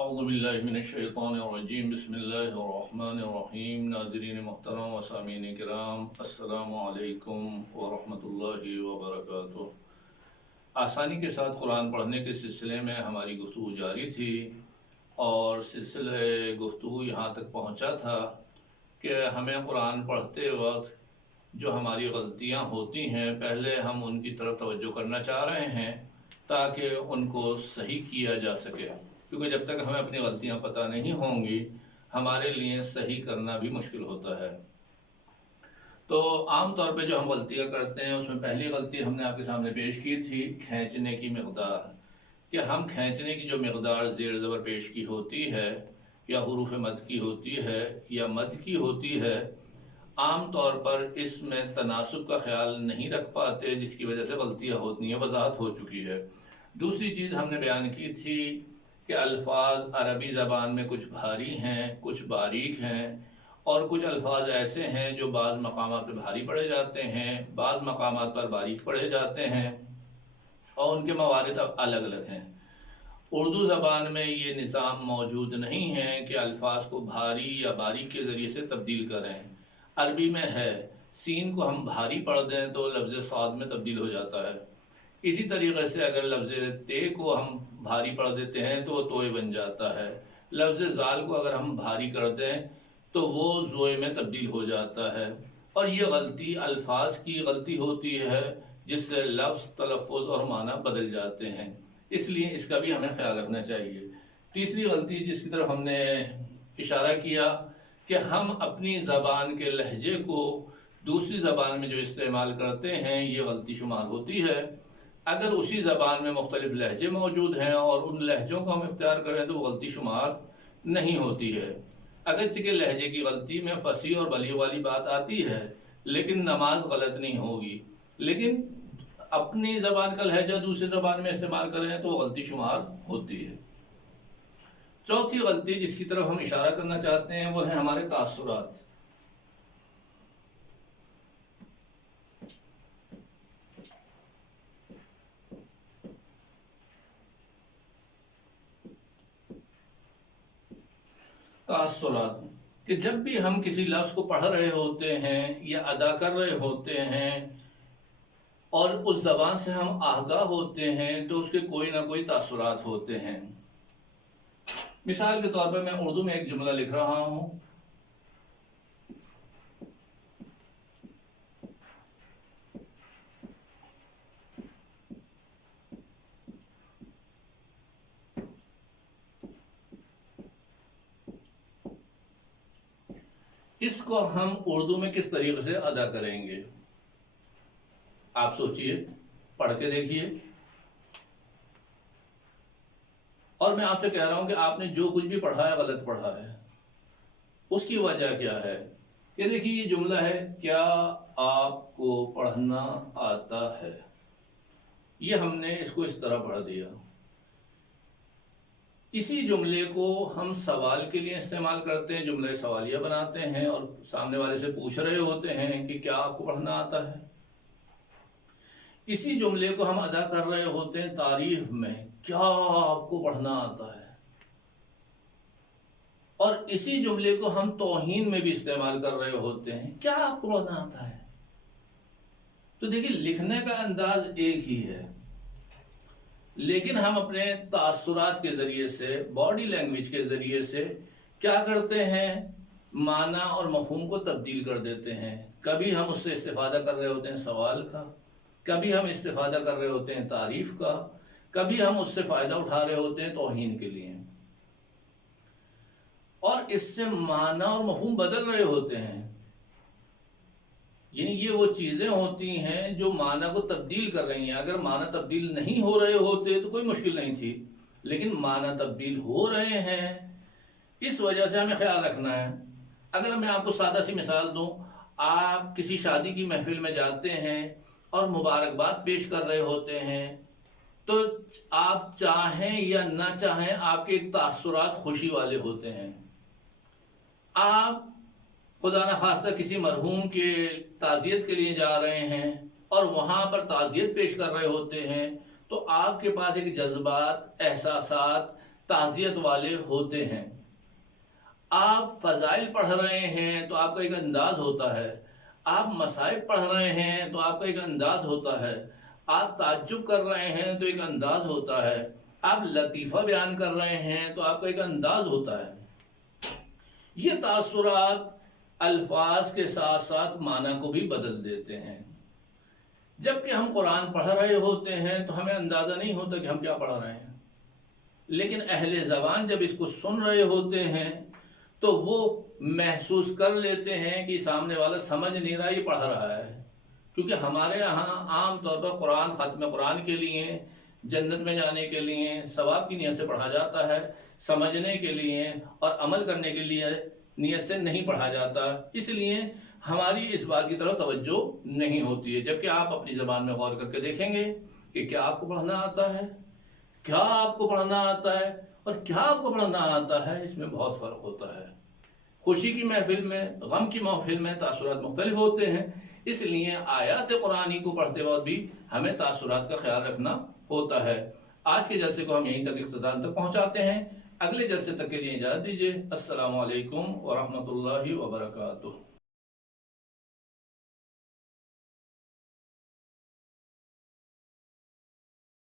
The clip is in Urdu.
اعوذ باللہ من الشیطان الرجیم بسم اللہ الرحمن الرحیم ناظرین محترم و سامعین کرام السلام علیکم ورحمۃ اللہ وبرکاتہ۔ آسانی کے ساتھ قرآن پڑھنے کے سلسلے میں ہماری گفتگو جاری تھی اور سلسلہ گفتگو یہاں تک پہنچا تھا کہ ہمیں قرآن پڑھتے وقت جو ہماری غلطیاں ہوتی ہیں پہلے ہم ان کی طرف توجہ کرنا چاہ رہے ہیں تاکہ ان کو صحیح کیا جا سکے، کیونکہ جب تک ہمیں اپنی غلطیاں پتہ نہیں ہوں گی ہمارے لیے صحیح کرنا بھی مشکل ہوتا ہے۔ تو عام طور پہ جو ہم غلطیاں کرتے ہیں اس میں پہلی غلطی ہم نے آپ کے سامنے پیش کی تھی کھینچنے کی مقدار، کہ ہم کھینچنے کی جو مقدار زیر زبر پیش کی ہوتی ہے یا حروف مد کی ہوتی ہے یا مد کی ہوتی ہے، عام طور پر اس میں تناسب کا خیال نہیں رکھ پاتے، جس کی وجہ سے غلطیاں ہوتی ہیں، وضاحت ہو چکی ہے۔ دوسری چیز ہم نے بیان کی تھی کہ الفاظ عربی زبان میں کچھ بھاری ہیں، کچھ باریک ہیں، اور کچھ الفاظ ایسے ہیں جو بعض مقامات پر بھاری پڑے جاتے ہیں، بعض مقامات پر باریک پڑے جاتے ہیں، اور ان کے موارد الگ الگ ہیں۔ اردو زبان میں یہ نظام موجود نہیں ہے کہ الفاظ کو بھاری یا باریک کے ذریعے سے تبدیل کریں۔ عربی میں ہے، سین کو ہم بھاری پڑھ دیں تو لفظ صاد میں تبدیل ہو جاتا ہے، اسی طریقے سے اگر لفظ تے کو ہم بھاری پڑھ دیتے ہیں تو وہ توئے بن جاتا ہے، لفظ زال کو اگر ہم بھاری کر دیں تو وہ زوئے میں تبدیل ہو جاتا ہے، اور یہ غلطی الفاظ کی غلطی ہوتی ہے جس سے لفظ، تلفظ اور معنی بدل جاتے ہیں، اس لیے اس کا بھی ہمیں خیال رکھنا چاہیے۔ تیسری غلطی جس کی طرف ہم نے اشارہ کیا کہ ہم اپنی زبان کے لہجے کو دوسری زبان میں جو استعمال کرتے ہیں یہ غلطی شمار ہوتی ہے۔ اگر اسی زبان میں مختلف لہجے موجود ہیں اور ان لہجوں کو ہم اختیار کریں تو وہ غلطی شمار نہیں ہوتی ہے۔ اگرچہ کہ لہجے کی غلطی میں فصیح اور بلیغ والی بات آتی ہے لیکن نماز غلط نہیں ہوگی، لیکن اپنی زبان کا لہجہ دوسری زبان میں استعمال کریں تو وہ غلطی شمار ہوتی ہے۔ چوتھی غلطی جس کی طرف ہم اشارہ کرنا چاہتے ہیں وہ ہے ہمارے تاثرات۔ تاثرات کہ جب بھی ہم کسی لفظ کو پڑھ رہے ہوتے ہیں یا ادا کر رہے ہوتے ہیں اور اس زبان سے ہم آگاہ ہوتے ہیں تو اس کے کوئی نہ کوئی تاثرات ہوتے ہیں۔ مثال کے طور پر میں اردو میں ایک جملہ لکھ رہا ہوں، اس کو ہم اردو میں کس طریقے سے ادا کریں گے؟ آپ سوچئے، پڑھ کے دیکھیے، اور میں آپ سے کہہ رہا ہوں کہ آپ نے جو کچھ بھی پڑھا ہے غلط پڑھا ہے۔ اس کی وجہ کیا ہے؟ کہ دیکھیے یہ جملہ ہے، کیا آپ کو پڑھنا آتا ہے؟ یہ ہم نے اس کو اس طرح پڑھ دیا۔ اسی جملے کو ہم سوال کے لیے استعمال کرتے ہیں، جملہ سوالیہ بناتے ہیں اور سامنے والے سے پوچھ رہے ہوتے ہیں کہ کیا آپ کو پڑھنا آتا ہے۔ اسی جملے کو ہم ادا کر رہے ہوتے ہیں تعریف میں، کیا آپ کو پڑھنا آتا ہے، اور اسی جملے کو ہم توہین میں بھی استعمال کر رہے ہوتے ہیں، کیا آپ کو پڑھنا آتا ہے۔ تو دیکھیے لکھنے کا انداز ایک ہی ہے، لیکن ہم اپنے تاثرات کے ذریعے سے، باڈی لینگویج کے ذریعے سے کیا کرتے ہیں، معنی اور مفہوم کو تبدیل کر دیتے ہیں۔ کبھی ہم اس سے استفادہ کر رہے ہوتے ہیں سوال کا، کبھی ہم استفادہ کر رہے ہوتے ہیں تعریف کا، کبھی ہم اس سے فائدہ اٹھا رہے ہوتے ہیں توہین کے لیے، اور اس سے معنی اور مفہوم بدل رہے ہوتے ہیں۔ یعنی یہ وہ چیزیں ہوتی ہیں جو معنی کو تبدیل کر رہی ہیں۔ اگر معنی تبدیل نہیں ہو رہے ہوتے تو کوئی مشکل نہیں تھی، لیکن معنی تبدیل ہو رہے ہیں، اس وجہ سے ہمیں خیال رکھنا ہے۔ اگر میں آپ کو سادہ سی مثال دوں، آپ کسی شادی کی محفل میں جاتے ہیں اور مبارکباد پیش کر رہے ہوتے ہیں تو آپ چاہیں یا نہ چاہیں آپ کے ایک تاثرات خوشی والے ہوتے ہیں۔ آپ خدا نخواستہ کسی مرحوم کے تعزیت کے لیے جا رہے ہیں اور وہاں پر تعزیت پیش کر رہے ہوتے ہیں تو آپ کے پاس ایک جذبات، احساسات، تعزیت والے ہوتے ہیں۔ آپ فضائل پڑھ رہے ہیں تو آپ کا ایک انداز ہوتا ہے، آپ مصائب پڑھ رہے ہیں تو آپ کا ایک انداز ہوتا ہے، آپ تعجب کر رہے ہیں تو ایک انداز ہوتا ہے، آپ لطیفہ بیان کر رہے ہیں تو آپ کا ایک انداز ہوتا ہے۔ یہ تاثرات الفاظ کے ساتھ ساتھ معنی کو بھی بدل دیتے ہیں۔ جب کہ ہم قرآن پڑھ رہے ہوتے ہیں تو ہمیں اندازہ نہیں ہوتا کہ ہم کیا پڑھ رہے ہیں، لیکن اہل زبان جب اس کو سن رہے ہوتے ہیں تو وہ محسوس کر لیتے ہیں کہ سامنے والا سمجھ نہیں رہا، یہ پڑھ رہا ہے۔ کیونکہ ہمارے یہاں عام طور پر قرآن ختم قرآن کے لیے، جنت میں جانے کے لیے، ثواب کی نیت سے پڑھا جاتا ہے، سمجھنے کے لیے اور عمل کرنے کے لیے نیت سے نہیں پڑھا جاتا، اس لیے ہماری اس بات کی طرف توجہ نہیں ہوتی ہے۔ جبکہ آپ اپنی زبان میں غور کر کے دیکھیں گے کہ کیا آپ کو پڑھنا آتا ہے، کیا آپ کو پڑھنا آتا ہے اور کیا آپ کو پڑھنا آتا ہے، اس میں بہت فرق ہوتا ہے۔ خوشی کی محفل میں، غم کی محفل میں تاثرات مختلف ہوتے ہیں، اس لیے آیات قرآنی کو پڑھتے وقت بھی ہمیں تاثرات کا خیال رکھنا ہوتا ہے۔ آج کے جلسے کو ہم یہیں تک اختتام تک پہنچاتے ہیں۔ اگلے جلسے تک کے لیے اجازت دیجیے۔ السلام علیکم ورحمۃ اللہ وبرکاتہ۔